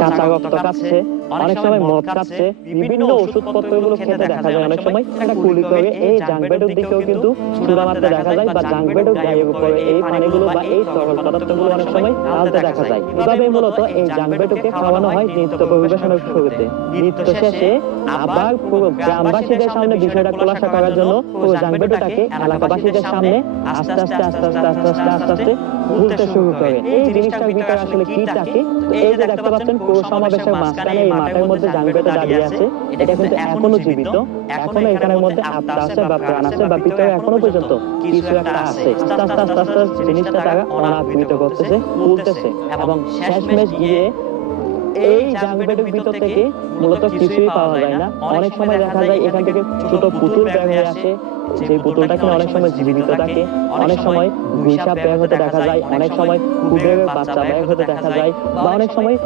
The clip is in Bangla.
কাঁচা রক্ত খাচ্ছে, অনেক সময় মদ খাচ্ছে, বিভিন্ন ওষুধপত্রগুলো খেতে দেখা যায় অনেক সময় একটা কুলি করে। এই জাঙ্ক বেডের দিকেও কিন্তু চূড়া মারতে দেখা যায় বা জাঙ্ক বেডের গায়ের উপরে এই পানিগুলো বা এই তরল পদার্থগুলো অনেক সময় ঢালতে দেখা যায়। এভাবে মূলত এই জাঙ্ক বেডকে খাওয়ানো হয় নৃত্য পরিবেশনের শুরুতে। নৃত্য শেষে আবার পুরো গ্রামবাসীদের সামনে বিষয়টা খোলাসা করার জন্য পুরো জাঙ্ক বেডটাকে এলাকাবাসীদের সামনে আস্তে আস্তে আস্তে আস্তে আস্তে আস্তে আস্তে আস্তে ঘুরতে শুরু করে। এই জিনিসটার ভিতরে আসলে কি থাকে, তো এই যে দেখতে পাচ্ছেন পুরো সমাবেশের মাঝখানে এই মাঠের মধ্যে জাঙ্ক বেডে দাঁড়িয়ে আছে, এটা কিন্তু এখনো জীবিত, এখনো এখানের মধ্যে আত্মা আছে বা প্রাণ আছে বা ভিতরে এখনো পর্যন্ত কিছু একটা আছে। আস্তে আস্তে আস্তে আস্তে জিনিসটা তারা অনাবৃত করতেছে, তুলতেছে এবং শেষমেশ গিয়ে এই জাঙ্ক বেডের ভিতর থেকে মূলত কিছুই পাওয়া যায় না। অনেক সময় দেখা যায় এখান থেকে ছোট পুতুল বের হয়ে আসে, যে পুতুলটা কিনা অনেক সময় জীবিত থাকে, অনেক সময় গুইসাপ বের হতে দেখা যায়, অনেক সময় কুবেরের বাচ্চা বের হতে দেখা যায়, বা অনেক সময়